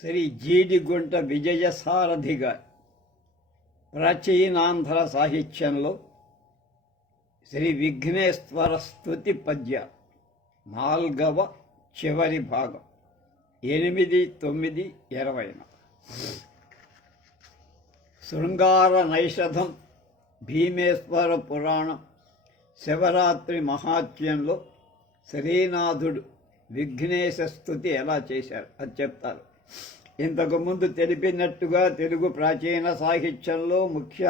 శ్రీ జీడిగుంట విజయసారథి గారి ప్రాచీనాంధ్ర సాహిత్యంలో శ్రీ విఘ్నేశ్వర స్తుతి పద్య 4వ చివరి భాగం 8-9-20. శృంగార నైషధం భీమేశ్వర పురాణం శివరాత్రి మహాత్మ్యంలో శ్రీనాథుడు విఘ్నేశ స్తుతి ఎలా చేశారు అది చెప్తారు. ఇంతకుముందు తెలిపినట్టుగా తెలుగు ప్రాచీన సాహిత్యంలో ముఖ్య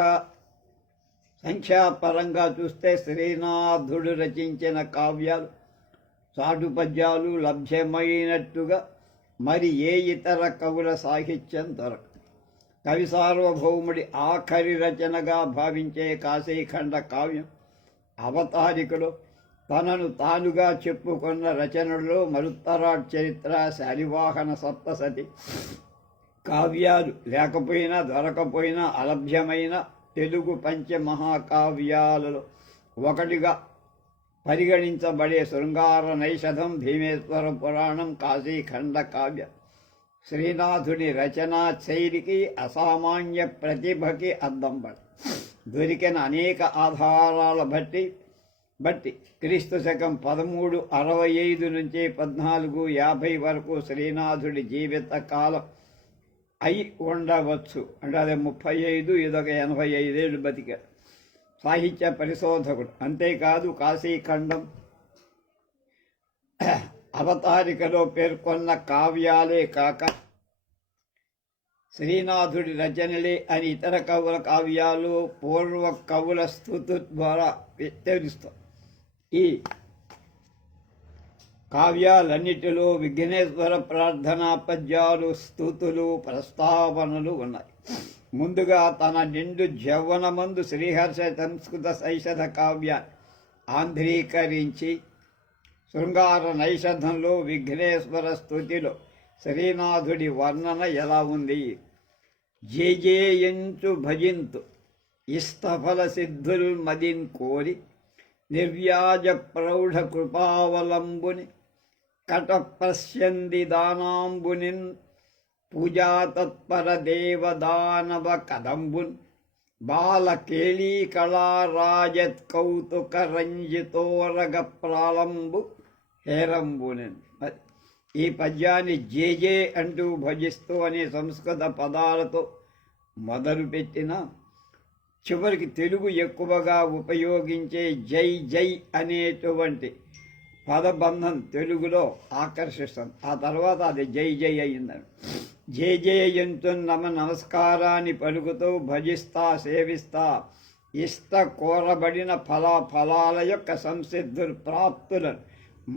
సంఖ్యాపరంగా చూస్తే శ్రీనాథుడు రచించిన కావ్యాలు చాటు పద్యాలు లభ్యమైనట్టుగా మరి ఏ ఇతర కవుల సాహిత్యం దొరకదు. కవి సార్వభౌముడి ఆఖరి రచనగా భావించే కాశీఖండ కావ్యం అవతారికలో తనను తానుగా చెప్పుకున్న రచనల్లో మరుత్తరాట్ చరిత్ర, శాలివాహన సప్తసతి కావ్యాలు లేకపోయినా దొరకపోయినా అలభ్యమైన తెలుగు పంచమహాకావ్యాలలో ఒకటిగా పరిగణించబడే శృంగార నైషధం భీమేశ్వర పురాణం కాశీఖండ కావ్యం శ్రీనాథుని రచనా శైలికి అసామాన్య ప్రతిభకి అద్దం దొరికిన అనేక ఆధారాల బట్టి క్రీస్తు శకం 1365 నుంచి 1450 వరకు శ్రీనాథుడి జీవిత కాలం అయి ఉండవచ్చు. అంటే అదే 35, ఇదొక 85 ఏళ్ళు బతికాడు. సాహిత్య పరిశోధకుడు. అంతేకాదు కాశీఖండం అవతారికలో పేర్కొన్న కావ్యాలే కాక శ్రీనాథుడి రచనలే అని ఇతర కవుల కావ్యాలు పూర్వ కవుల స్తుతి ద్వారా తెలుస్తాం. ఈ కావ్యాలన్నిటిలో విఘ్నేశ్వర ప్రార్థనా పద్యాలు, స్తుతులు, ప్రస్తావనలు ఉన్నాయి. ముందుగా తన నిండు యవ్వనమందు శ్రీహర్ష సంస్కృత శైషధ కావ్యాన్ని ఆంధ్రీకరించి శృంగార నైషధంలో విఘ్నేశ్వర స్తుతిలో శ్రీనాథుడి వర్ణన ఎలా ఉంది? జేజేయంచు భజింతు ఇష్టఫల సిద్ధుల్ మదిన్ కోరి నిర్వ్యాజ ప్రౌఢ కృపావలంబుని కట పశ్యంది దానాంబునిన్ పూజా తత్పర దేవదానవ కదంబున్ బాల కేళీ కళారాజత్ కౌతుక రంజితోరగ ప్రాళంబు హేరంబునిన్. ఈ పద్యాన్ని జేజే అంటూ భజిస్తూ అనే సంస్కృత పదాలతో మొదలుపెట్టిన చివరికి తెలుగు ఎక్కువగా ఉపయోగించే జై జై అనేటువంటి పదబంధం తెలుగులో ఆకర్షిస్తుంది. ఆ తర్వాత అది జై జై అయిందని జై జయంతు నమస్కారాన్ని పలుకుతూ భజిస్తా, సేవిస్తా, ఇష్ట కోరబడిన ఫలాల యొక్క సంసిద్ధులు ప్రాప్తులను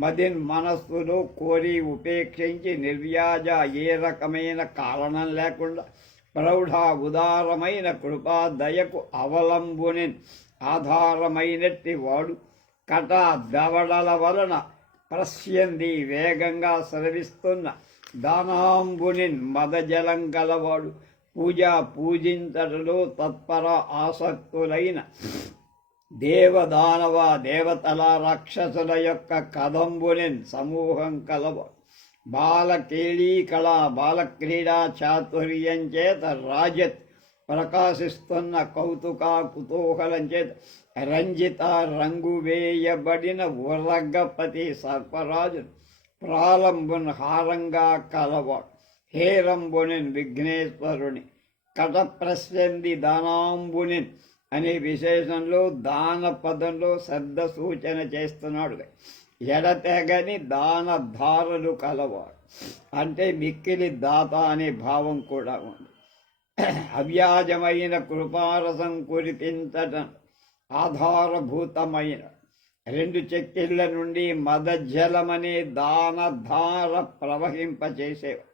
మదిన్ మనస్సులో కోరి ఉపేక్షించి నిర్వ్యాజ ఏ రకమైన కారణం లేకుండా ప్రౌఢ ఉదారమైన కృపా దయకు అవలంబునిన్ ఆధారమైనట్టి వాడు కట దవడల వలన ప్రశ్యంది వేగంగా స్రవిస్తున్న దానాంబునిన్ మదజలం గలవాడు పూజించటలో తత్పర ఆసక్తులైన దేవదానవ దేవతల రాక్షసుల యొక్క కదంబునిన్ సమూహం కలవాడు బాలకేళీ కళ బాలక్రీడా చాతుర్యం చేత రాజత్ ప్రకాశిస్తున్న కౌతుక కుతూహలం చేత రంజిత రంగు వేయబడిన ఉరగపతి సర్పరాజును ప్రాళంబున్ హారంగా కలవాడు హేరంబునిన్ విఘ్నేశ్వరుని కట ప్రశ్యంది దానాంబునిన్ అనే విశేషంలో దాన పదంలో శబ్ద సూచన చేస్తున్నాడు. ఎడతెగని దానధారలు కలవాడు అంటే మిక్కిలి దాత అనే భావం కూడా ఉంది. అవ్యాజమైన కృపారసం కురిపించటం ఆధారభూతమైన 2 చెక్కిళ్ల నుండి మదజలమనే దానధార ప్రవహింపచేసేవాడు.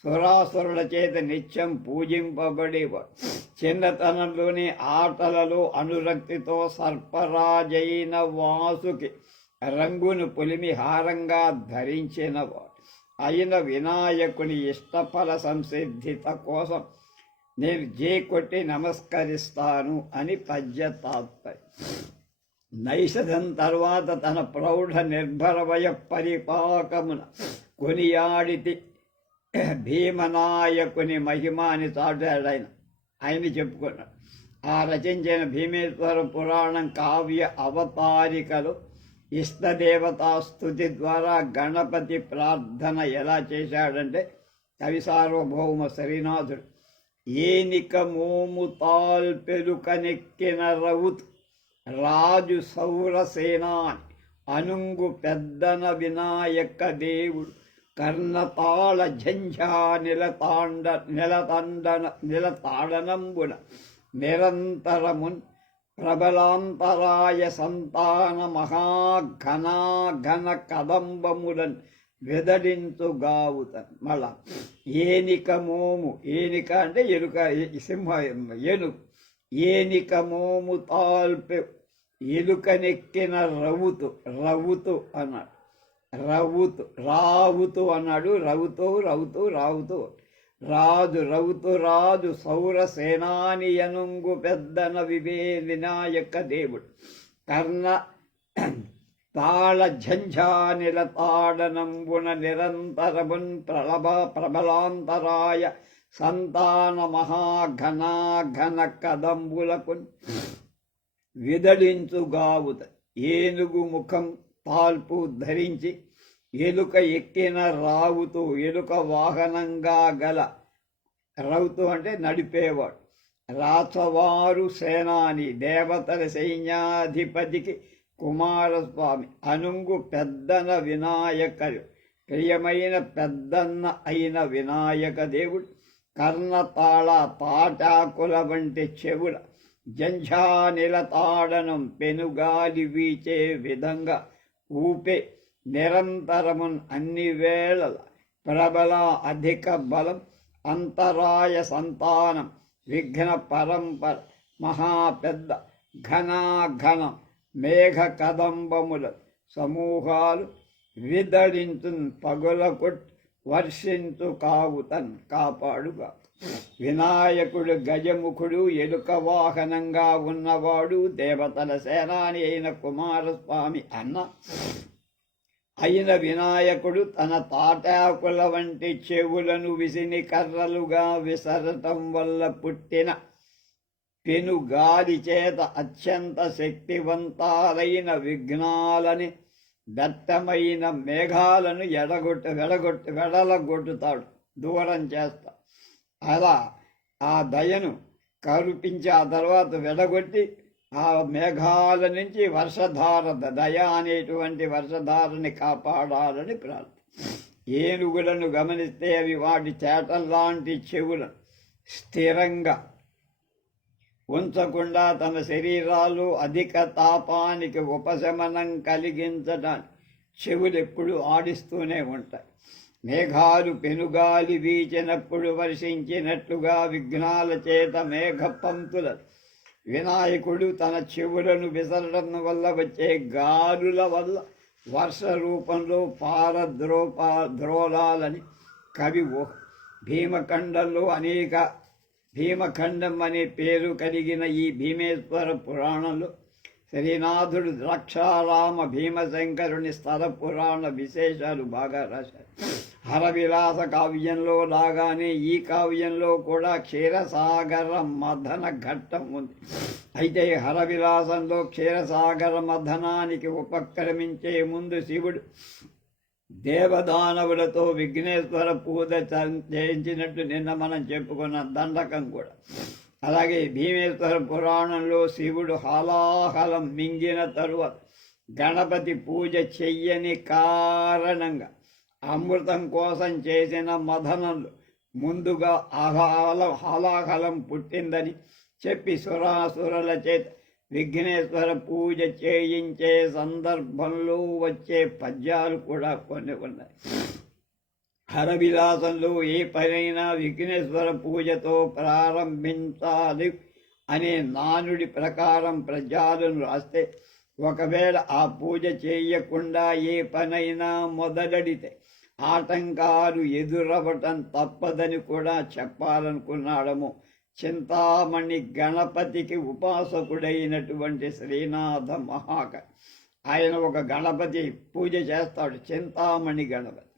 సురాసురుల చేత నిత్యం పూజింపబడేవాడు. చిన్నతనంలోని ఆటలలో అనురక్తితో సర్పరాజైన వాసుకి రంగును పులిమి హారంగా ధరించినవాడు అయిన వినాయకుని ఇష్టఫల సంసిద్ధిత కోసం నేను కొట్టి నమస్కరిస్తాను అని పద్య తాత్పర్యం. నైషధం తర్వాత తన ప్రౌఢ నిర్భరవయ పరిపాకమున కొనియాడితి భీమనాయకుని మహిమ అని చాటాడు ఆయన చెప్పుకున్నాడు. ఆ రచించిన భీమేశ్వర పురాణం కావ్య అవతారికలు ఇష్టదేవతా స్తుతి ద్వారా గణపతి ప్రార్థన ఎలా చేశాడంటే, కవి సార్వభౌమ శ్రీనాథుడు ఏనిక మోము తాల్పెలుకనెక్కిన రవుతు రాజు సౌరసేనాని అనుంగు పెద్దన వినాయక దేవుడు కర్ణతాళ ఝంఝా నిలతాడనంబున నిరంతరమున్ ప్రబలాంతరాయ సంతాన మహాఘనాఘన కదంబములన్ వెదడించుగావుతన్. మళ్ళా ఏనిక మోము, ఏనిక అంటే ఎలుక, సింహ ఏనుగు. ఏనిక మోము తాల్పె ఎలుకనెక్కిన రవుతు, రవుతు అన్నాడు. రావుతు అన్నాడు. రావుతూ రాజు రవుతు రాజు సౌరసేనాని యనుంగు పెద్దన వినాయక దేవుడు కర్ణ తాళ ఝంఝా నిలతాడనంబున నిరంతరమున్ ప్రబలాంతరాయ సంతాన మహాఘనాఘన కదంబులకు విదడించుగావుత. ఏనుగు ముఖం తాల్పు ధరించి ఎలుక ఎక్కిన రావుతూ, ఎలుక వాహనంగా గల, రవుతూ అంటే నడిపేవాడు, రాచవారు సేనాని దేవతల సైన్యాధిపతికి కుమారస్వామి అనుంగు పెద్దన వినాయకరు ప్రియమైన పెద్దన్న అయిన వినాయక దేవుడు కర్ణతాళ తాటాకుల వంటి చెవుల జంఝా నిలతాడనం పెనుగాలి వీచే విధంగా ఊపే నిరంతరమున్ అన్ని వేళల ప్రబల అధిక బలం అంతరాయ సంతానం విఘ్న పరంపర మహాపెద్ద ఘనాఘనం మేఘ కదంబముల సమూహాలు విదడించు పగులకొట్ వర్షించు కావుతన్ కాపాడుగా. వినాయకుడు గజముఖుడు ఎలుక వాహనంగా ఉన్నవాడు దేవతల సేనాని అయిన కుమారస్వామి అయిన వినాయకుడు తన తాటాకుల వంటి చెవులను విసిని కర్రలుగా విసరటం వల్ల పుట్టిన పెనుగాలి చేత అత్యంత శక్తివంతాలైన విఘ్నాలని దట్టమైన మేఘాలను వెడలగొట్టుతాడు, దూరం చేస్తా. అలా ఆ దయను కరుపించి ఆ తర్వాత వెడగొట్టి ఆ మేఘాల నుంచి వర్షధార, దయ అనేటువంటి వర్షధారని కాపాడాలని ప్రార్థన. ఏనుగులను గమనిస్తే అవి వాటి చేటల్లాంటి చెవులను స్థిరంగా ఉంచకుండా తమ శరీరాలు అధిక తాపానికి ఉపశమనం కలిగించడానికి చెవులు ఎప్పుడు ఆడిస్తూనే ఉంటాయి. మేఘాలు పెనుగాలి వీచినప్పుడు వర్షించినట్లుగా విఘ్నాల చేత మేఘ పంతుల వినాయకుడు తన చెవులను విసరడం వల్ల వచ్చే గాలుల వల్ల వర్ష రూపంలో ద్రోలాలని కవి భీమఖండం అనే పేరు కలిగిన ఈ భీమేశ్వర పురాణంలో శ్రీనాథుడు ద్రాక్షారామ భీమశంకరుని స్థల పురాణ విశేషాలు బాగా రాశారు. హరవిలాస కావ్యంలో లాగానే ఈ కావ్యంలో కూడా క్షీరసాగర మథన ఘట్టం ఉంది. అయితే హరవిలాసంలో క్షీరసాగర మథనానికి ఉపక్రమించే ముందు శివుడు దేవదానవులతో విఘ్నేశ్వర పూజ చేయించినట్టు నిన్న మనం చెప్పుకున్న దండకం కూడా. అలాగే భీమేశ్వర పురాణంలో శివుడు హాలాహలం మింగిన తరువాత గణపతి పూజ చెయ్యని కారణంగా అమృతం కోసం చేసిన మథనంలో ముందుగా హాలాహలం పుట్టిందని చెప్పి సురాసురుల చేత విఘ్నేశ్వర పూజ చేయించే సందర్భంలో వచ్చే పద్యాలు కూడా కొన్ని ఉన్నాయి. హరవిలాసంలో ఏ పనైనా విఘ్నేశ్వర పూజతో ప్రారంభించాలి అనే నానుడి ప్రకారం పద్యాలను రాస్తే, ఒకవేళ ఆ పూజ చేయకుండా ఏ పనైనా మొదలెడితే ఆటంకాలు ఎదురవటం తప్పదని కూడా చెప్పాలనుకున్నాడము చింతామణి గణపతికి ఉపాసకుడైనటువంటి శ్రీనాథ మహాకవి. ఆయన ఒక గణపతి పూజ చేస్తాడు, చింతామణి గణపతి.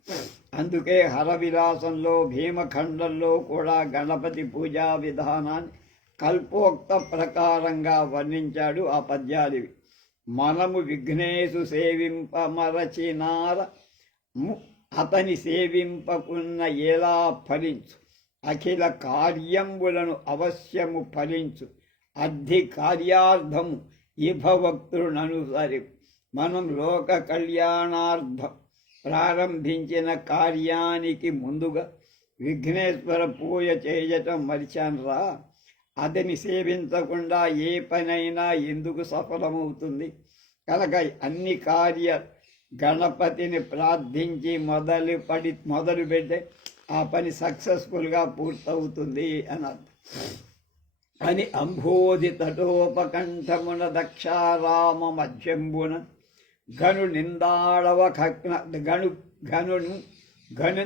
అందుకే హరవిలాసంలో భీమఖండంలో కూడా గణపతి పూజా విధానాన్ని కల్పోక్త ప్రకారంగా వర్ణించాడు ఆ పద్యాలివి. మనము విఘ్నేశు సేవింపమరచినార అతని సేవింపకున్న ఎలా ఫలించు, అఖిల కార్యంబులను అవశ్యము ఫలించు, అద్ధి కార్యార్థము ఇభవక్తుననుసరి. మనం లోక కళ్యాణార్థం ప్రారంభించిన కార్యానికి ముందుగా విఘ్నేశ్వర పూజ చేయటం మరిచాన్రా. అతని సేవించకుండా ఏ పనైనా ఎందుకు సఫలమవుతుంది? కనుక అన్ని కార్య గణపతిని ప్రార్థించి మొదలు పెడితే ఆ పని సక్సెస్ఫుల్గా పూర్తవుతుంది అని అంబోధి తటోపకంఠమున దక్షారామ మధ్యంబున గను నిందాడవ గను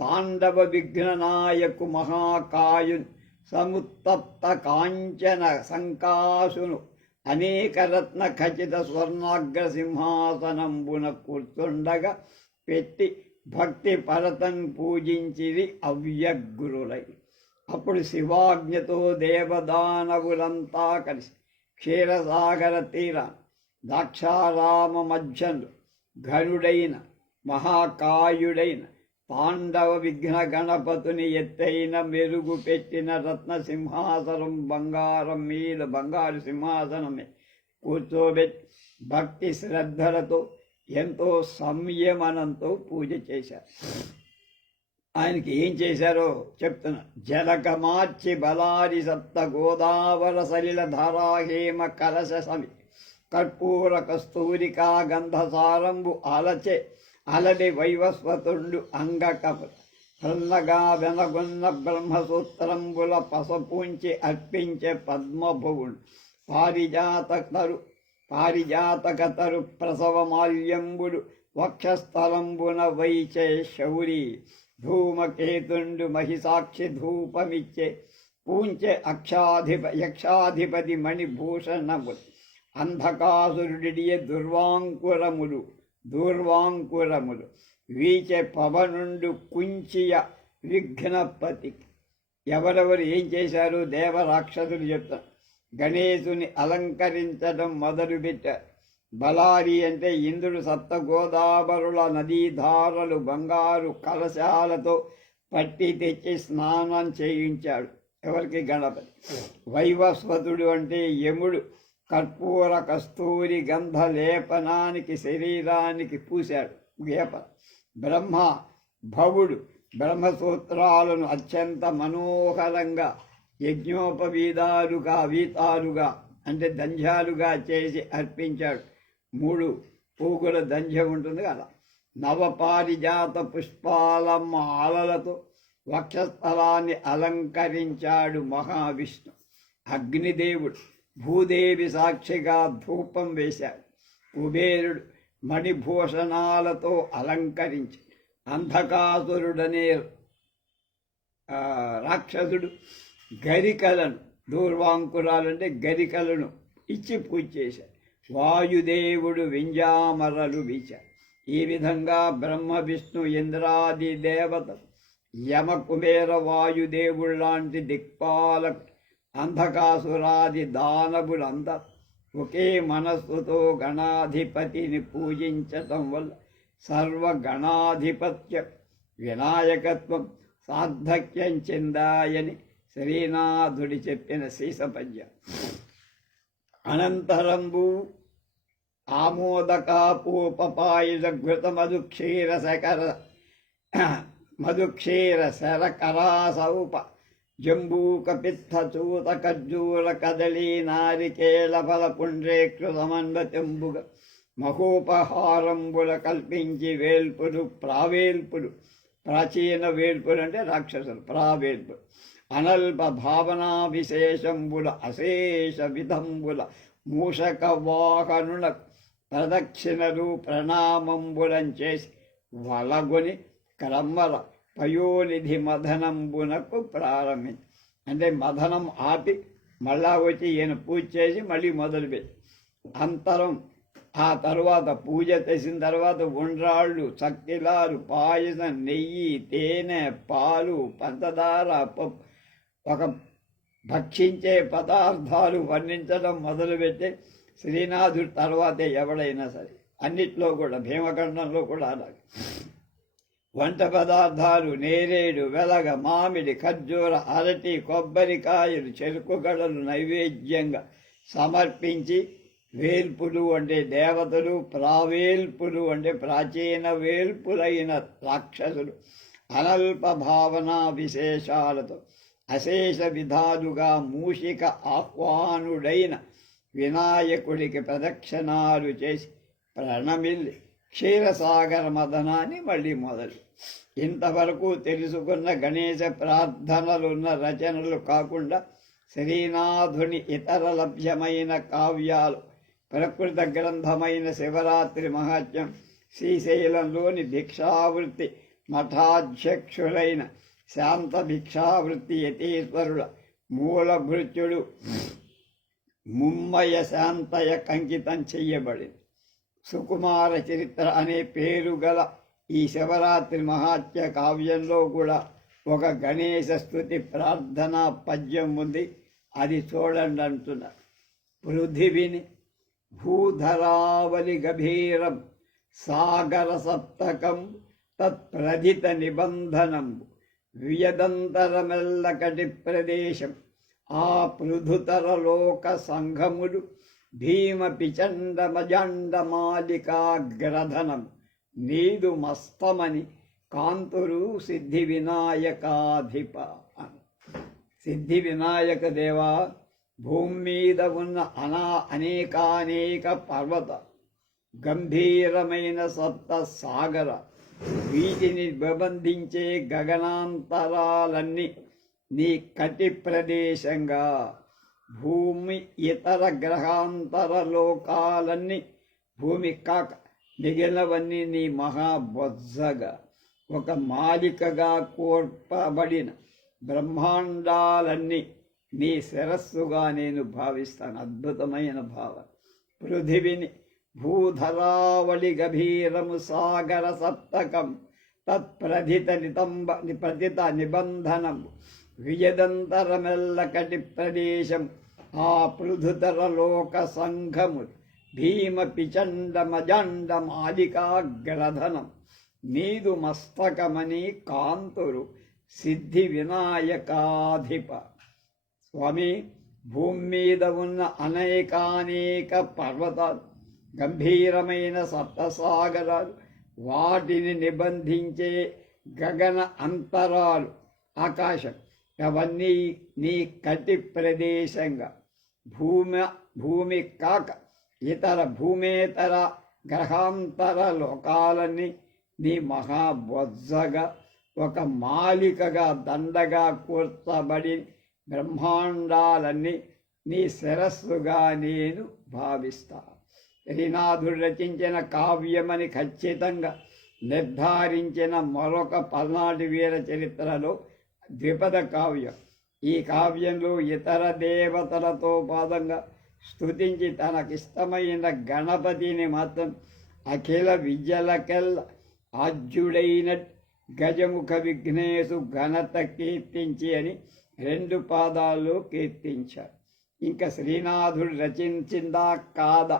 తాండవ విఘ్ననాయకు మహాకాయున్ సముత్తప్త కాంచన సంకాసును అనేక రత్న ఖచ్చిత స్వర్ణాగ్ర సింహాసనంబున కూర్చుండగా పెట్టి భక్తి పరతన్ పూజించిరి అవ్యగ్గురులై. అప్పుడు శివాజ్ఞతో దేవదానవులంతా కలిసి క్షీరసాగర తీర దాక్షారామ మధ్యంలో ఘనుడైన మహాకాయుడైన పాండవ విఘ్న గణపతుని ఎత్తైన మెరుగు పెట్టిన రత్న సింహాసనం బంగారు సింహాసనమే కూర్చోబెట్టి భక్తి శ్రద్ధలతో ఎంతో సంయమనంతో పూజ చేశారు. ఆయనకి ఏం చేశారో చెప్తున్నా. జలక మార్చి బలారి సప్త గోదావర సలిల ధారాహేమ కలశ సమి కర్పూర కస్తూరికా గంధసారంబు అలడి వైవస్వతుండు అంగకపు సన్నగా వెనగొన్న బ్రహ్మసూత్రంబుల పసపూంచి అర్పించే పద్మభువుడు పారిజాతకతరు ప్రసవమాల్యంబుడు వక్షస్థలంబున వైచే శౌరి ధూమకేతుండు మహిసాక్షి ధూపమిచ్చే పూంచె యక్షాధిపతి మణిభూషణములు అంధకాసురుడియ దూర్వాంకురములు వీచే పవనుండు కుంచియ విఘ్నపతి. ఎవరెవరు ఏం చేశారు? దేవరాక్షసులు చెప్తారు. గణేశుని అలంకరించడం మొదలుపెట్టారు. బలారి అంటే ఇంద్రుడు సప్తగోదావరుల నదీధారలు బంగారు కలశాలతో పట్టి తెచ్చి స్నానం చేయించాడు. ఎవరికి? గణపతి. వైవస్వతుడు అంటే యముడు కర్పూర కస్తూరి గంధ లేపనానికి శరీరానికి పూశాడు. భవుడు బ్రహ్మసూత్రాలను అత్యంత మనోహరంగా వీతాలుగా అంటే దంధ్యాలుగా చేసి అర్పించాడు. 3 పూగుల దంధ్యం ఉంటుంది కదా. నవపారిజాత పుష్పాల మాలలతో వక్షస్థలాన్ని అలంకరించాడు మహావిష్ణు. అగ్నిదేవుడు భూదేవి సాక్షిగా ధూపం వేశాడు. కుబేరుడు మణిభూషణాలతో అలంకరించి అంధకాసురుడనే రాక్షసుడు గరికలను దూర్వాంకురాలంటే గరికలను ఇచ్చి పూజ చేశాడు. వాయుదేవుడు వింజామరలు వీచాడు. ఈ విధంగా బ్రహ్మ విష్ణు ఇంద్రాది దేవతలు యమ కుబేర వాయుదేవుడు లాంటి దిక్పాలకు అంధకాసురాది దానవులందరూ ఒకే మనస్సుతో గణాధిపతిని పూజించటం వల్ల సర్వగణాధిపత్య వినాయకత్వం సార్థక్యం చెందాయని శ్రీనాథుడి చెప్పిన శీసపద్యం. అనంతరంబు ఆమోదకాపోపాయుధ ఘృత మధుక్షీర శరకరాసౌప జంబూక పిత్త చూత ఖర్జూర కదళీ నారికేళ ఫల పుండ్రేక్షు సమన్వతంబుగ మహోపహారంబుల కల్పించి ప్రావేల్పుడు ప్రాచీన వేల్పుడు అంటే రాక్షసులు ప్రావేల్పుడు అనల్ప భావనా విశేషంబుల అశేష విధంబుల మూషక వాహనుల ప్రదక్షిణలు ప్రణామంబులం చేసి వలగొని క్రమ్మల పయోనిధి మదనంబునకు ప్రారంభించి అంటే మదనం ఆపి మళ్ళా వచ్చి ఈయన పూజ చేసి మళ్ళీ మొదలుపెట్టి ఆ తర్వాత పూజ చేసిన తర్వాత ఉండ్రాళ్ళు, చక్కిలాలు, పాయసం, నెయ్యి, తేనె, పాలు, పంచదార, పప్పు, ఒక భక్షించే పదార్థాలు వర్ణించడం మొదలుపెట్టి శ్రీనాథుడి తర్వాతే ఎవడైనా సరే, అన్నిట్లో కూడా భీమఖండంలో కూడా అలాగే వంట పదార్థాలు నేరేడు, వెలగ, మామిడి, ఖర్జూర, అరటి, కొబ్బరికాయలు, చెరుకు గడలు నైవేద్యంగా సమర్పించి వేల్పులు అంటే దేవతలు, ప్రావేల్పులు అంటే ప్రాచీన వేల్పులైన రాక్షసులు అనల్ప భావనా విశేషాలతో అశేష విధాలుగా మూషిక ఆహ్వానుడైన వినాయకుడికి ప్రదక్షిణాలు చేసి ప్రణమిల్లి క్షీరసాగర మదనాన్ని మళ్ళీ మొదలు. ఇంతవరకు తెలుసుకున్న గణేశ ప్రార్థనలున్న రచనలు కాకుండా శ్రీనాథుని ఇతర లభ్యమైన కావ్యాలు, ప్రకృత గ్రంథమైన శివరాత్రి మహాత్మ్యం, శ్రీశైలంలోని భిక్షావృత్తి మఠాధ్యక్షులైన శాంత భిక్షావృత్తి యతీశ్వరుల మూలభృత్యుడు ముమ్మయ శాంతయ అంకితం చెయ్యబడింది. సుకుమార చరిత్ర అనే పేరు గల ఈ శివరాత్రి మహాత్య కావ్యంలో కూడా ఒక గణేశ స్తుతి ప్రార్థనా పద్యం ఉంది. అది చూడండి అంటున్నారు. పృథివిని భూధరావలి గభీరం సాగర సప్తకం తత్ప్రధిత నిబంధనం వియదంతరమెల్లకటి ప్రదేశం ఆ పృథుతర లోక సంఘములు భీమ పిచండ మజండ మాలికాగ్రధనం నీదు మస్తమని కాంతురు సిద్ధి వినాయకాధిప. సిద్ధి వినాయక దేవా, భూమి మీద ఉన్న అనేకానేక పర్వత గంభీరమైన సప్త సాగర వీటిని విబంధించే గగనాంతరాలన్నీ నీ కటి ప్రదేశంగా, భూమి ఇతర గ్రహాంతర లోకాలన్నీ భూమి కాక మిగిలినవన్నీ నీ మహాబొజ్జగా ఒక మాలికగా కోర్పబడిన బ్రహ్మాండాలన్నీ నీ శిరస్సుగా నేను భావిస్తాను. అద్భుతమైన భావన. పృథివిని భూధరావళి గభీరము సాగర సప్తకం తత్ప్రధిత ప్రతిత నిబంధనం వియదంతరమెల్లకటి ప్రదేశం ఆ పృథుతర లోక సంఘము భీమ పిచండ మజండ మాలికాగ్రధనం నీదు మస్తకమని కాంతురు సిద్ధి వినాయకాధిప. స్వామి, భూమి మీద ఉన్న అనేకానేక పర్వతాలు, గంభీరమైన సప్తసాగరాలు, వాటిని నిబంధించే గగన అంతరాలు, ఆకాశం, అవన్నీ నీ కటి ప్రదేశంగా, భూమి కాక ఇతర భూమేతర గ్రహాంతర లోకాలన్నీ నీ మహాబొజ్జగా ఒక మాలికగా దండగా కూర్చబడి బ్రహ్మాండాలన్నీ నీ శిరస్సుగా నేను భావిస్తాను. శ్రీనాథుడు రచించిన కావ్యమని ఖచ్చితంగా నిర్ధారించిన మరొక పల్నాటి వీర చరిత్రలో ద్విపద కావ్యం. ఈ కావ్యంలో ఇతర దేవతలతో పాదంగా స్తుతించి తనకిష్టమైన గణపతిని మాత్రం అఖిల విద్యలకెల్ల ఆజ్యుడైన గజముఖ విఘ్నేశు ఘనత కీర్తించి అని 2 పాదాల్లో కీర్తించారు. ఇంకా శ్రీనాథుడు రచించిందా కాదా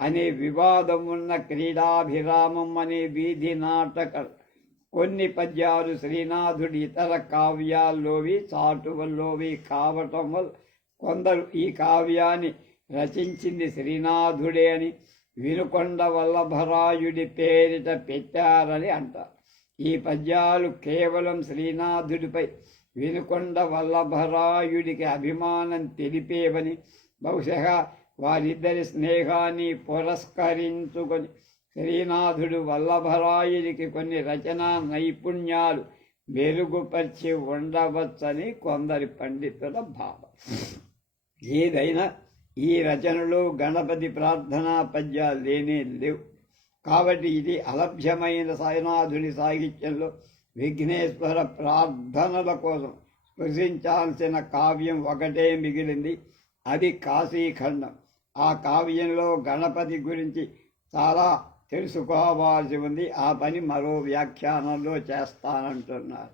అనే వివాదం ఉన్న క్రీడాభిరామం అనే వీధి నాటకాలు కొన్ని పద్యాలు శ్రీనాథుడి ఇతర కావ్యాల్లోవి చాటువల్లోవి కావటం వల్ల కొందరు ఈ కావ్యాన్ని రచించింది శ్రీనాథుడే అని, వినుకొండ వల్లభరాయుడి పేరిట పెట్టారని అంటారు. ఈ పద్యాలు కేవలం శ్రీనాథుడిపై వినుకొండ వల్లభరాయుడికి అభిమానం తెలిపేవని, బహుశా వారిద్దరి స్నేహాన్ని పురస్కరించుకొని శ్రీనాథుడు వల్లభరాయుడికి కొన్ని రచనా నైపుణ్యాలు మెరుగుపరిచి ఉండవచ్చని కొందరి పండితుల భావం. ఏదైనా ఈ రచనలో గణపతి ప్రార్థనా పద్యాలు లేనే లేవు. కాబట్టి ఇది అలభ్యమైన సాయినాథుని సాహిత్యంలో విఘ్నేశ్వర ప్రార్థనల కోసం స్పృశించాల్సిన కావ్యం ఒకటే మిగిలింది. అది కాశీఖండం. ఆ కావ్యంలో గణపతి గురించి చాలా తెలుసుకోవాల్సి ఉంది. ఆ పని మరో వ్యాఖ్యానంలో చేస్తానంటున్నారు.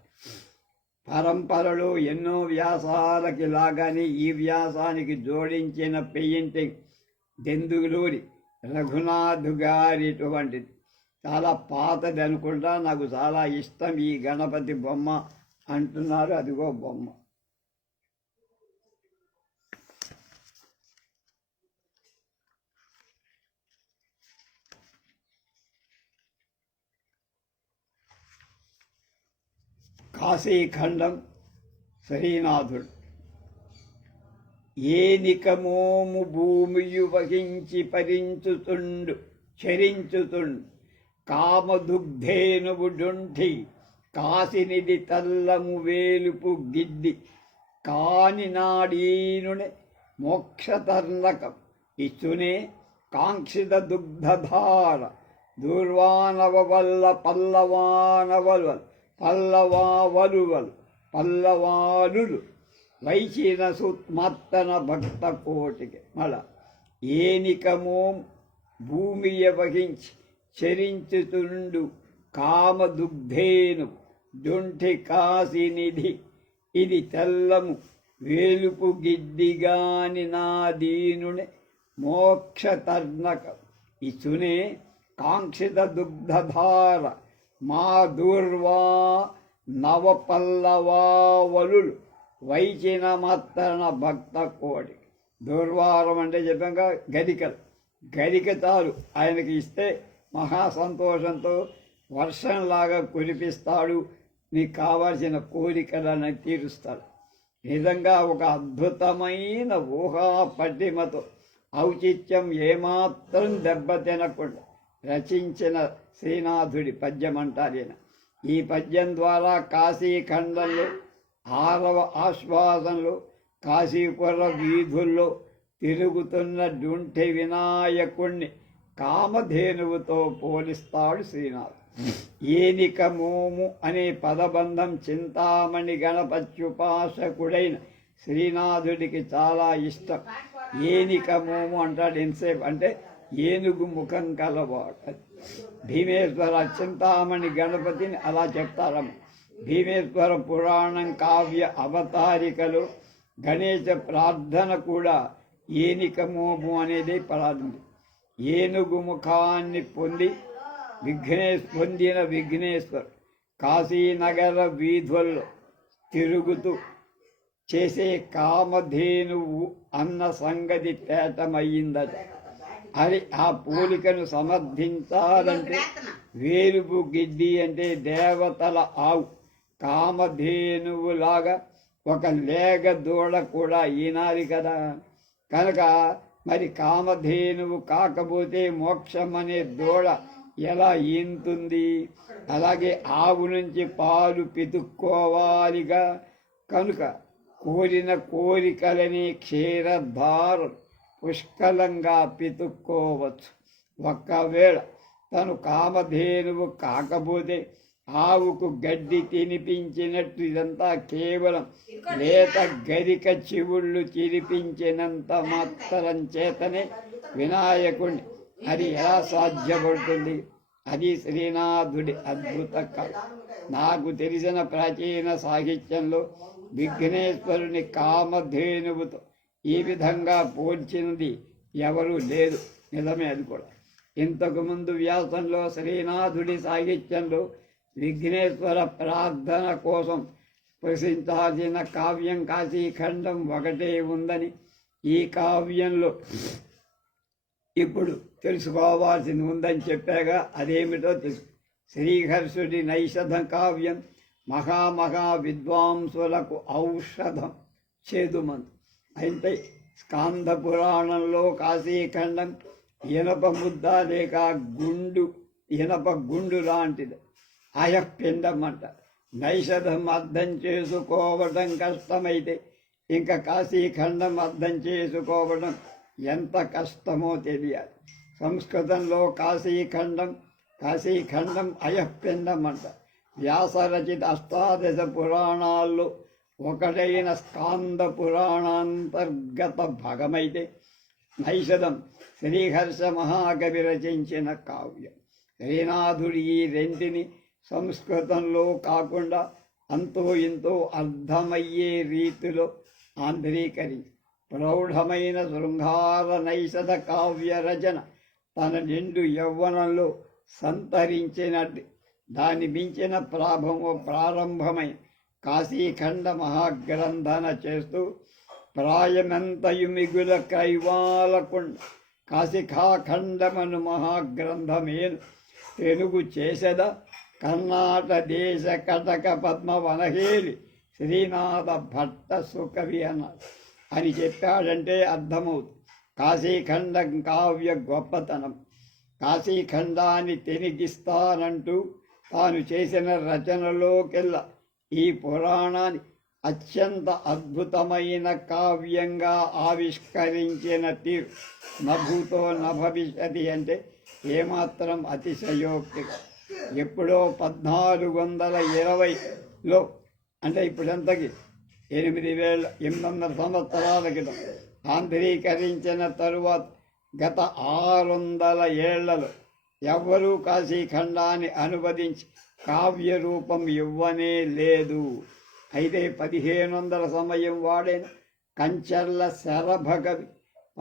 పరంపరలో ఎన్నో వ్యాసాలకి లాగానే ఈ వ్యాసానికి జోడించిన పెయింటింగ్ దెందులూరి రఘునాథ్ గారిటువంటిది. చాలా పాతది అనుకుంటా. నాకు చాలా ఇష్టం ఈ గణపతి బొమ్మ అంటున్నారు. అదిగో బొమ్మ. కాశీఖండం శ్రీనాథుడు. ఏనికమోము భూమియు వహించి పరించుతుండు చరించుతుండు కామదుగ్ధేనువు డుంఠి కాసినిది తల్లము వేలుపు గిద్ది కాని నాడీనునే మోక్షతర్ణకం ఇచ్చునే కాంక్షిత దుగ్ధధార దూర్వానవ వల్ల పల్లవాలులు వైచిన సుత్మత్తన భక్త కోటికి. మళ్ళా ఏనికమో భూమియ వహించి చరించుతుండు కామదుగ్ధేను జొంఠి కాసినిధి ఇది తెల్లము వేలుపు గిద్దిగాని నా దీనునే మోక్షతర్ణకం ఇచ్చునే కాంక్షిత దుగ్ధధార మా దూర్వా నవపల్లవావలు వైచిన మత్తన భక్త కోటి. దూర్వారం అంటే చెప్పాక గరిక చాలు ఆయనకి ఇస్తే మహా సంతోషంతో వర్షంలాగా కురిపిస్తాడు. నీకు కావాల్సిన కోరికలను తీరుస్తాడు. నిజంగా ఒక అద్భుతమైన ఊహా పటిమతో ఔచిత్యం ఏమాత్రం దెబ్బతినకుండా రచించిన శ్రీనాథుడి పద్యం అంటారు ఈయన. ఈ పద్యం ద్వారా కాశీఖండంలో 6వ ఆశ్వాసంలో కాశీపుర వీధుల్లో తిరుగుతున్న డుంఠి వినాయకుణ్ణి కామధేనువుతో పోలిస్తాడు శ్రీనాథుడు. ఏనిక మోము అనే పదబంధం చింతామణి గణపత్యుపాసకుడైన శ్రీనాథుడికి చాలా ఇష్టం. ఏనిక మోము అంటాడు ఎంతసేపు అంటే ఏనుగు ముఖం కలవాడు. భీమేశ్వర చింతామణి గణపతిని అలా చెప్తారమ్మ. భీమేశ్వర పురాణం కావ్య అవతారికలు గణేశ ప్రార్థన కూడా ఏనిక మోము అనేది ప్రారంభం. ఏనుగు ముఖాన్ని పొందిన విఘ్నేశ్వర్ కాశీనగర వీధుల్లో తిరుగుతూ చేసే కామధేనువు అన్న సంగతి తేటమయ్యిందట. అది ఆ పోలికను సమర్థించాలంటే వేలుపు గిద్ది అంటే దేవతల ఆవు, కామధేనువులాగా ఒక లేగ దూడ కూడా ఈనాది కదా. కనుక మరి కామధేనువు కాకపోతే మోక్షం అనే దూడ ఎలా ఈంతుంది? అలాగే ఆవు నుంచి పాలు పితుక్కోవాలిగా. కనుక కోరిన కోరికలని క్షీరధారం పుష్కలంగా పితుక్కోవచ్చు. ఒక్కవేళ తను కామధేనువు కాకపోతే ఆవుకు గడ్డి తినిపించినట్టు ఇదంతా కేవలం లేత గరిక చివుళ్ళు చిరిపించినంత మాత్రం చేతనే వినాయకుడిని అది ఎలా సాధ్యపడుతుంది? అది శ్రీనాథుడి అద్భుత కళ. నాకు తెలిసిన ప్రాచీన సాహిత్యంలో విఘ్నేశ్వరుని కామధేనువుతో ఈ విధంగా పోల్చినది ఎవరూ లేదు. నిజమే అది కూడా. ఇంతకుముందు వ్యాసంలో శ్రీనాథుడి సాహిత్యంలో విఘ్నేశ్వర ప్రార్థన కోసం ప్రశంసించాల్సిన కావ్యం కాశీఖండం ఒకటే ఉందని, ఈ కావ్యంలో ఇప్పుడు తెలుసుకోవాల్సింది ఉందని చెప్పాగా. అదేమిటో తెలుసు. శ్రీహర్షుడి నైషధ కావ్యం మహామహా విద్వాంసులకు ఔషధం చేదుమందు. అయితే స్కాంద పురాణంలో కాశీఖండం ఇనప ముద్ద లేక ఇనప గుండు లాంటిది. అయఃపిండం అంట. నైషధం అర్థం చేసుకోవడం కష్టమైతే ఇంకా కాశీఖండం అర్థం చేసుకోవడం ఎంత కష్టమో తెలియాలి. సంస్కృతంలో కాశీఖండం అయఃపిండం అంట. వ్యాసరచిత 18 పురాణాల్లో ఒకటైన స్కాంద పురాణాంతర్గత భాగమైతే నైషధం శ్రీహర్ష మహాకవి రచించిన కావ్యం. శ్రీనాథుడు ఈ రెంటిని సంస్కృతంలో కాకుండా అంతో ఇంతో అర్థమయ్యే రీతిలో ఆంధ్రీకరించి ప్రౌఢమైన శృంగార నైషధ కావ్య రచన తన నిండు యవ్వనంలో సంతరించినట్టు దాన్ని మించిన ప్రారంభమై కాశీఖండ మహాగ్రంథన చేస్తూ ప్రాయమంతయు మిగుల కైవాలకుండ కాశిఖాఖండమను మహాగ్రంథమేను తెలుగు చేసెద కర్ణాట దేశ కటక పద్మవనహేలి శ్రీనాథ భట్ట సుకవి అన్నాడు అని చెప్పాడంటే అర్థమవుతుంది కాశీఖండం కావ్య గొప్పతనం. కాశీఖండాన్ని తెనిగిస్తానంటూ తాను చేసిన రచనలోకెల్లా ఈ పురాణాన్ని అత్యంత అద్భుతమైన కావ్యంగా ఆవిష్కరించిన తీరు నభూతో నభవిష్యతి అంటే ఏమాత్రం అతిశయోక్తిగా. ఎప్పుడో 1420లో అంటే ఇప్పుడంతకి 8,800 సంవత్సరాల క్రితం ఆంధ్రీకరించిన తరువాత గత 600 ఏళ్లలో ఎవ్వరూ కాశీఖండాన్ని అనువదించి కావ్య రూపం ఇవ్వనే లేదు. అయితే 1500 సమయం వాడిన కంచర్ల శరభకవి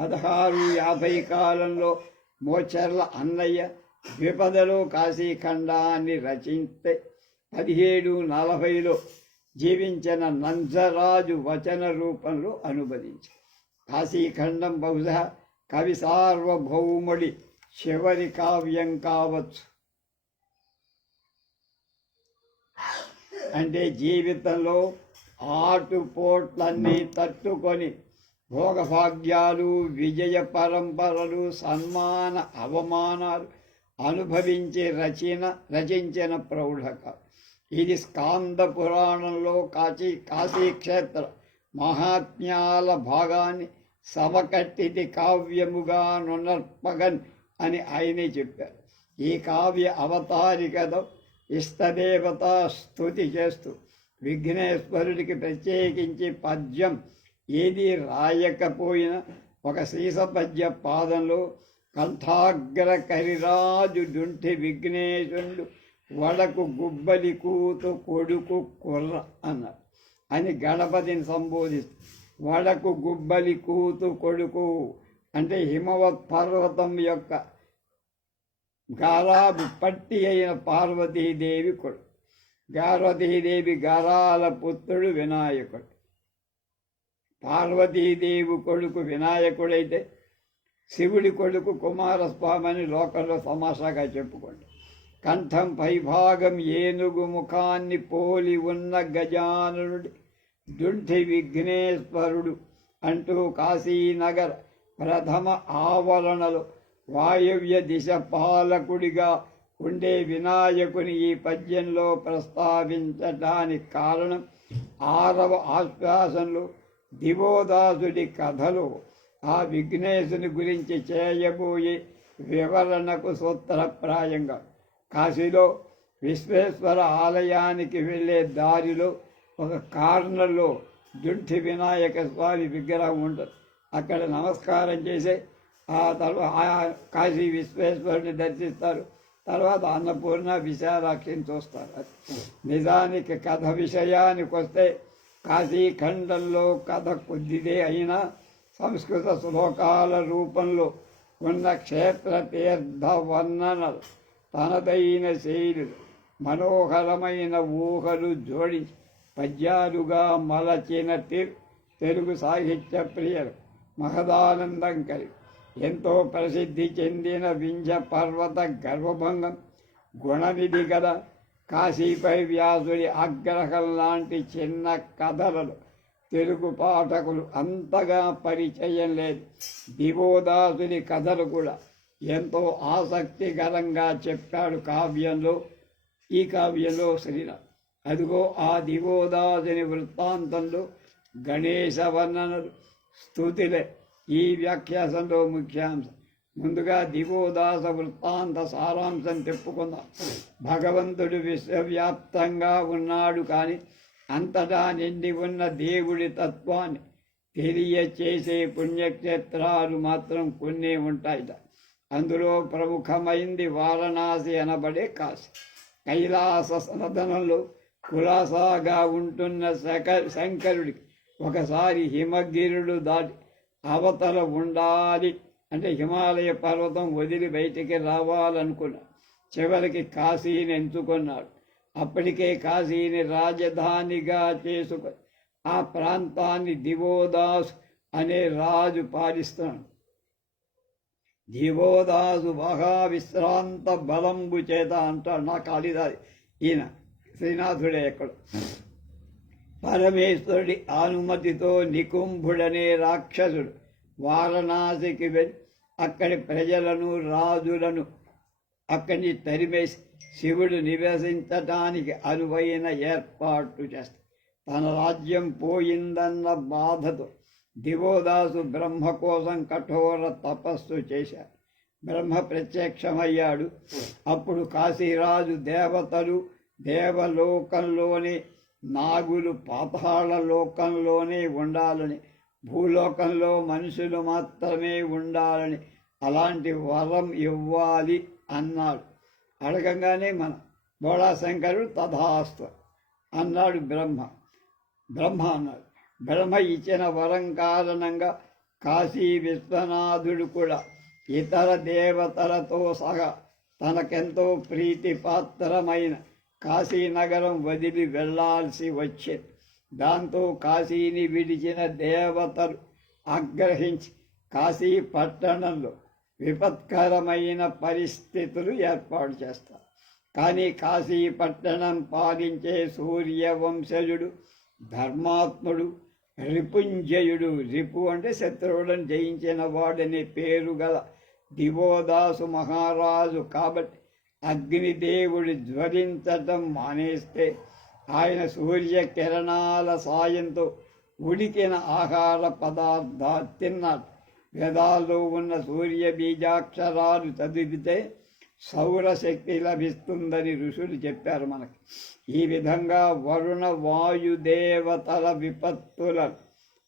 1650 కాలంలో మోచర్ల అన్నయ్య ద్విపదలో కాశీఖండాన్ని రచిస్తే 1740లో జీవించిన నంజరాజు వచన రూపంలో అనువదించారు. కాశీఖండం బహుశా కవి సార్వభౌముడి చివరి కావ్యం కావచ్చు. అంటే జీవితంలో ఆటుపోట్లన్నీ తట్టుకొని భోగభాగ్యాలు, విజయ పరంపరలు, సన్మాన అవమానాలు అనుభవించి రచించిన ప్రౌఢక. ఇది స్కాంద పురాణంలో కాశీక్షేత్ర మహాత్మ్యాల భాగాన్ని సమకట్టిది కావ్యముగా నునర్పగన్ అని ఆయనే చెప్పారు. ఈ కావ్య అవతారికతో ఇష్టదేవత స్తుతి చేస్తూ విఘ్నేశ్వరుడికి ప్రత్యేకించి పద్యం ఏది రాయకపోయినా ఒక శ్రీసపద్య పాదంలో కంఠాగ్ర కరిరాజు డుంఠి విఘ్నేశుండు వడకు గుబ్బలి కూతు కొడుకు కుర్ర అన్నారు అని గణపతిని సంబోధిస్తూ వడకు గుబ్బలి కూతు కొడుకు అంటే హిమవత్ పర్వతం యొక్క గారాబు పట్టి అయిన పార్వతీదేవి కొడుకు. పార్వతీదేవి గారాల పుత్రుడు వినాయకుడు. పార్వతీదేవి కొడుకు వినాయకుడైతే శివుడి కొడుకు కుమారస్వామి అని లోకంలో తమాషాగా చెప్పుకోండి. కంఠం పైభాగం ఏనుగు ముఖాన్ని పోలి ఉన్న గజాననుడి డుంఠి విఘ్నేశ్వరుడు అంటూ కాశీనగర ప్రథమ ఆవరణలో వాయవ్య దిశ పాలకుడిగా ఉండే వినాయకుని ఈ పద్యంలో ప్రస్తావించడానికి కారణం 6వ ఆశ్వాసంలో దివోదాసుడి కథలో ఆ విఘ్నేశుని గురించి చేయబోయే వివరణకు సూత్రప్రాయంగా కాశీలో విశ్వేశ్వర ఆలయానికి వెళ్ళే దారిలో ఒక కార్నర్లో డుంఠి వినాయక స్వామి విగ్రహం ఉంటుంది. అక్కడ నమస్కారం చేసి ఆ తర్వాత కాశీ విశ్వేశ్వరుని దర్శిస్తారు. తర్వాత అన్నపూర్ణ విశాలాక్షిని చూస్తారు. నిజానికి కథ విషయానికి వస్తే కాశీఖండంలో కథ కొద్దిదే అయినా సంస్కృత శ్లోకాల రూపంలో ఉన్న క్షేత్ర తీర్థ వర్ణనలు తనదైన శైలులు మనోహరమైన ఊహలు జోడించి పద్యాలుగా మలచిన తెలుగు సాహిత్య ప్రియులు మహదానందం కలిగి ఎంతో ప్రసిద్ధి చెందిన వింధ్య పర్వత గర్వభంగం, గుణనిధి గద, కాశీపై వ్యాసుడి ఆగ్రహం లాంటి చిన్న కథలలో తెలుగు పాఠకులు అంతగా పరిచయం లేదు. దివోదాసుడి కథలు కూడా ఎంతో ఆసక్తికరంగా చెప్పాడు ఈ కావ్యంలో శ్రీరామ్. అదిగో ఆ దివోదాసుని వృత్తాంతంలో గణేశ వర్ణనలు, స్తుతిలే ఈ వ్యాఖ్యాసంలో ముఖ్యాంశం. ముందుగా దివోదాస వృత్తాంత సారాంశం చెప్పుకుందాం. భగవంతుడు విశ్వవ్యాప్తంగా ఉన్నాడు, కానీ అంతటా నిండి ఉన్న దేవుడి తత్వాన్ని తెలియచేసే పుణ్యక్షేత్రాలు మాత్రం కొన్ని ఉంటాయిట. అందులో ప్రముఖమైంది వారణాసి అనబడే కాశీ. కైలాస సనదనంలో కులాసాగా ఉంటున్న శంకరుడికి ఒకసారి హిమగిరుడు దాటి అవతల ఉండాలి అంటే హిమాలయ పర్వతం వదిలి బయటికి రావాలనుకున్నాడు. చివరికి కాశీని ఎంచుకున్నాడు. అప్పటికే కాశీని రాజధానిగా చేసుకొని ఆ ప్రాంతాన్ని దివోదాసు అనే రాజు పాలిస్తున్నాడు. దివోదాసు మహావిశ్రాంత బలంబు చేత అంటాడు నా కాళిదాసి. ఈయన శ్రీనాథుడే ఎక్కడ పరమేశ్వరుడి అనుమతితో నికుంభుడనే రాక్షసుడు వారణాసికి వెళ్ళి అక్కడి ప్రజలను రాజులను అక్కడిని తరిమేసి శివుడు నివసించటానికి అనువైన ఏర్పాట్లు చేస్తాడు. తన రాజ్యం పోయిందన్న బాధతో దివోదాసు బ్రహ్మ కోసం కఠోర తపస్సు చేశాడు. బ్రహ్మ ప్రత్యక్షమయ్యాడు. అప్పుడు కాశీరాజు దేవతలు దేవలోకంలోనే, నాగులు పాతాళ లోకంలోనే ఉండాలని, భూలోకంలో మనుషులు మాత్రమే ఉండాలని అలాంటి వరం ఇవ్వాలి అన్నాడు. అడగంగానే మన బోళాశంకరుడు తథాస్తు అన్నాడు. బ్రహ్మ అన్నాడు. బ్రహ్మ ఇచ్చిన వరం కారణంగా కాశీ విశ్వనాథుడు కూడా ఇతర దేవతలతో సహా తనకెంతో ప్రీతిపాత్రమైన కాశీనగరం వదిలి వెళ్లాల్సి వచ్చింది. దాంతో కాశీని విడిచిన దేవతలు ఆగ్రహించి కాశీ పట్టణంలో విపత్కరమైన పరిస్థితులు ఏర్పాటు చేస్తారు. కానీ కాశీ పట్టణం పాలించే సూర్యవంశజుడు ధర్మాత్ముడు రిపుంజయుడు, రిపు అంటే శత్రువులను జయించిన వాడనే పేరు గల దివోదాసు మహారాజు కాబట్టి అగ్నిదేవుడు జ్వలించటం మానేస్తే ఆయన సూర్యకిరణాల సాయంతో ఉడికిన ఆహార పదార్థాలు తిన్నాడు. వేదాల్లో ఉన్న సూర్య బీజాక్షరాలు చదివితే సౌరశక్తి లభిస్తుందని ఋషులు చెప్పారు మనకి. ఈ విధంగా వరుణ వాయుదేవతల విపత్తులను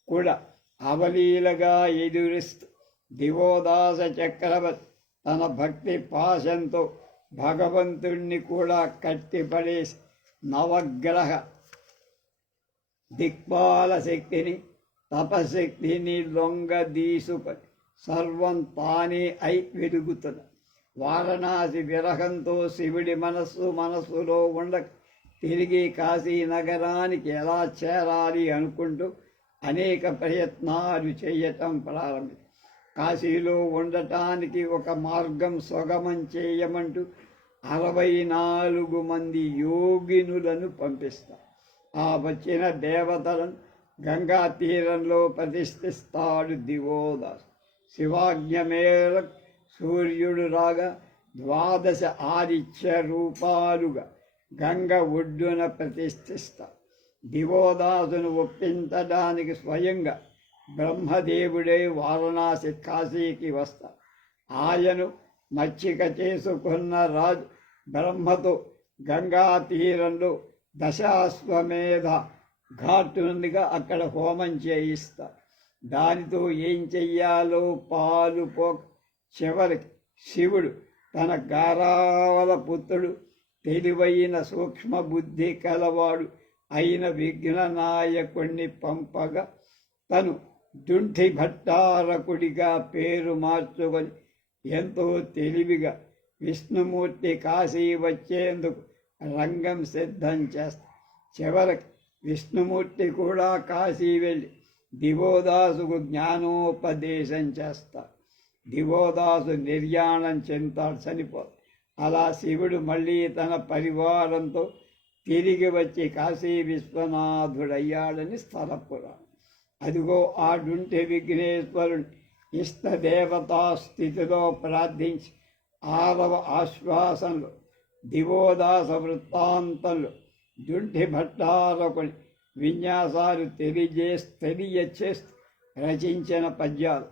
కూడా అవలీలగా ఎదురిస్తూ దివోదాస చక్రవర్తి తన భక్తి పాశంతో భగవంతుణ్ణి కూడా కట్టిపడేసి నవగ్రహ దిక్పాల శక్తిని తపశక్తిని లొంగదీసుకొని సర్వం తానే అయి వెలుగుతున్న వారణాసి విరహంతో శివుడి మనస్సులో ఉండక తిరిగి కాశీ నగరానికి ఎలా చేరాలి అనుకుంటూ అనేక ప్రయత్నాలు చేయటం ప్రారంభించారు. కాశీలో ఉండటానికి ఒక మార్గం సుగమం చేయమంటూ 64 మంది యోగినులను పంపిస్తారు. ఆ వచ్చిన దేవతలను గంగా తీరంలో ప్రతిష్ఠిస్తాడు దివోదాసు. శివాజ్ఞ మేరకు సూర్యుడు రాగా 12 ఆదిత్య రూపాలుగా గంగ ఒడ్డున ప్రతిష్ఠిస్తారు. దివోదాసును ఒప్పించడానికి స్వయంగా బ్రహ్మదేవుడే వారణాసి కాశీకి వస్తారు. ఆయను మచ్చిక చేసుకున్న రాజు బ్రహ్మతో గంగా తీరంలో దశాశ్వమేధ ఘాటునిగా అక్కడ హోమం చేయిస్తారు. దానితో ఏం చెయ్యాలో పాలుపోక చివరికి శివుడు తన గారావల పుత్రుడు తెలివైన సూక్ష్మ బుద్ధి కలవాడు అయిన విఘ్ననాయకుణ్ణి పంపగా తను దుంఠి భట్టారకుడిగా పేరు మార్చుకొని ఎంతో తెలివిగా విష్ణుమూర్తి కాశీ వచ్చేందుకు రంగం సిద్ధం చేస్తాడు. చివరికి విష్ణుమూర్తి కూడా కాశీ వెళ్ళి దివోదాసుకు జ్ఞానోపదేశం చేస్తాడు. దివోదాసు నిర్యాణం చెందుతాడు, చనిపోతాడు. అలా శివుడు మళ్ళీ తన పరివారంతో తిరిగి వచ్చి కాశీ విశ్వనాథుడయ్యాడని స్థలపురాణం. అదిగో ఆ డుంటి విఘ్నేశ్వరుడు ఇష్టదేవతా స్థితిలో ప్రార్థించి 6వ ఆశ్వాసంలో దివోదాస వృత్తాంతంలో డుంటి భట్టారకుని విన్యాసాలు తెలియచేస్తూ రచించిన పద్యాలు.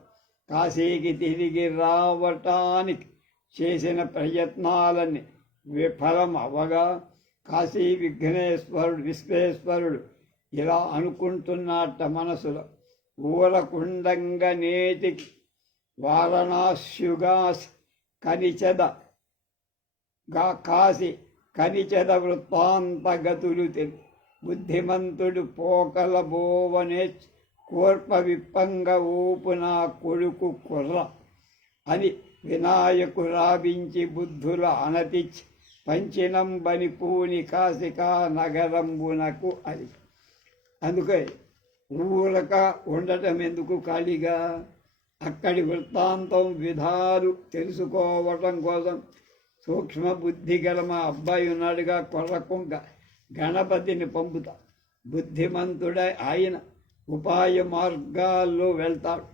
కాశీకి తిరిగి రావటానికి చేసిన ప్రయత్నాలన్నీ విఫలం అవగా కాశీ విశ్వేశ్వరుడు ఇలా అనుకుంటున్నట్ట మనసులో, ఊరకుండంగ నేటికి వారణాస్యుగా కనిచెద కాసి కనిచెద వృత్తాంతగతులు తెలి బుద్ధిమంతుడు పోకల బోవనే కోర్ప విప్పంగ ఊపు నా కొడుకు కుర్ర అని వినాయకు రావించి బుద్ధుల అనతిచ్చి పంచినంబని పూని కాశికా నగరంబునకు అది. అందుకే ఊరక ఉండటం ఎందుకు ఖాళీగా? అక్కడి వృత్తాంతం విధాలు తెలుసుకోవటం కోసం సూక్ష్మ బుద్ధి గల మా అబ్బాయి ఉన్నాడుగా కొర్రకుంక, గణపతిని పంపుతా. బుద్ధిమంతుడై ఆయన ఉపాయ మార్గాల్లో వెళ్తాడు.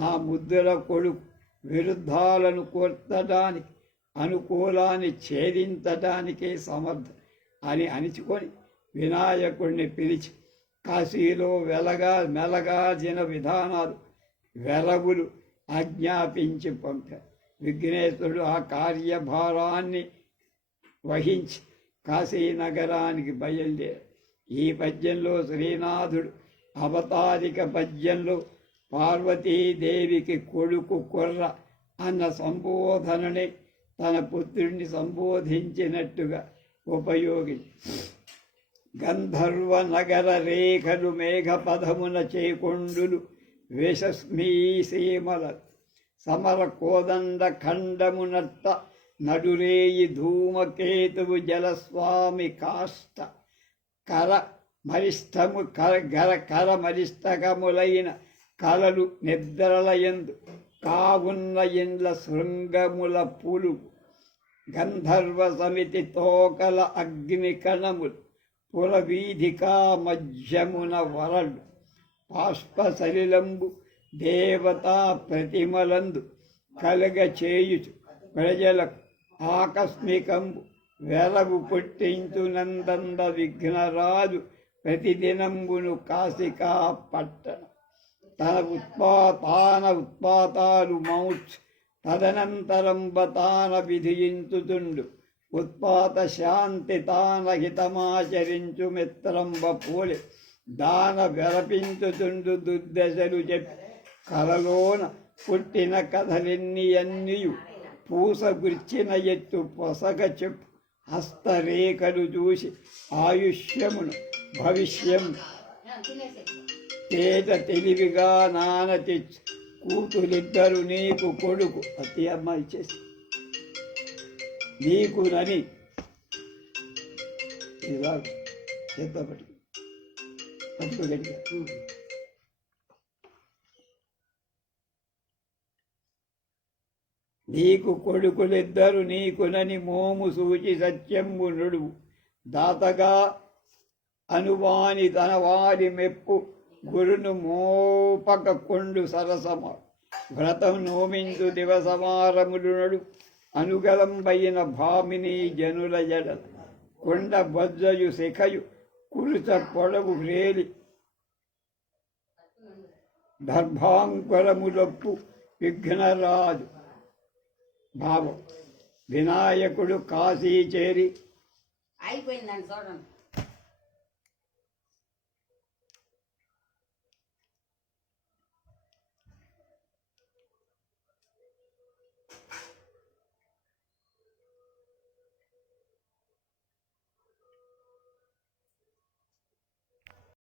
నా ముద్దుల కొడుకు విరుద్ధాలను కోర్చడానికి, అనుకూలాన్ని ఛేదించడానికే సమర్థ అని అణిచుకొని వినాయకుడిని పిలిచి కాశీలో మెలగాల్సిన విధానాలు వెలగులు ఆజ్ఞాపించి పంపారు. విఘ్నేశ్వరుడు ఆ కార్యభారాన్ని వహించి కాశీనగరానికి బయలుదేరారు. ఈ పద్యంలో శ్రీనాథుడు అవతారిక పద్యంలో పార్వతీదేవికి కొడుకు కుర్ర అన్న సంబోధనని తన పుత్రుడిని సంబోధించినట్టుగా ఉపయోగించి గంధర్వ నగర రేఖలు మేఘ పదమున చేకొండులు వేషస్మీసీమల సమర కోదండ ఖండమునట్ట నడురేయి ధూమకేతువు జలస్వామి కాష్ట కర మరిష్టకములైన కలలు నిద్రలయందు కావున్న ఇండ్ల శృంగముల పులు గంధర్వ సమితి తోకల అగ్ని కణములు పురవీధికా మధ్యమున వరడు బాష్ప సలిలంబు దేవతా ప్రతిమలందు కలగ చేయుచు ప్రజలకు ఆకస్మికంబు వెలగు పుట్టించునందంద విఘ్నరాజు ప్రతిదినంబును కాశికా పట్టణ తన ఉత్పాతాలు మౌచ్ తదనంతరంబ తాన విధించుతుండు ఉత్పాత శాంతి తాన హితమాచరించు మిత్రంబ పోలి దాన వెరపించుతుండు దుర్దశలు చెప్పి కలలోన పుట్టిన కథలెన్నియన్నియు పూస గుర్చిన ఎత్తు పొసగ చెప్పు హస్తరేఖలు చూసి ఆయుష్యమును భవిష్యం తేట తెలివిగా నాన తెచ్చు కూతులిద్దరు నీకు కొడుకు అతి అమ్మ ఇచ్చేసి నీకునని ఇలా చేత పట్టుకోగలిగా నీకు కొడుకులిద్దరు నీకునని మోము సూచి సత్యంబు నుడువు దాతగా అనువాని తన వారి మెప్పు గురును మోపక కొండు సరసమ వ్రతం నోమించు దివసమారములు నడు అనుగలంబైన భామిని జనుల జడల కొండ బొజ్జయు శిఖయు కురుచ పొడవు వ్రేలి దర్భాంకురములొప్పు విఘ్నరాజు భావం. వినాయకుడు కాశీ చేరి అయిపోయిందండి చూడండి.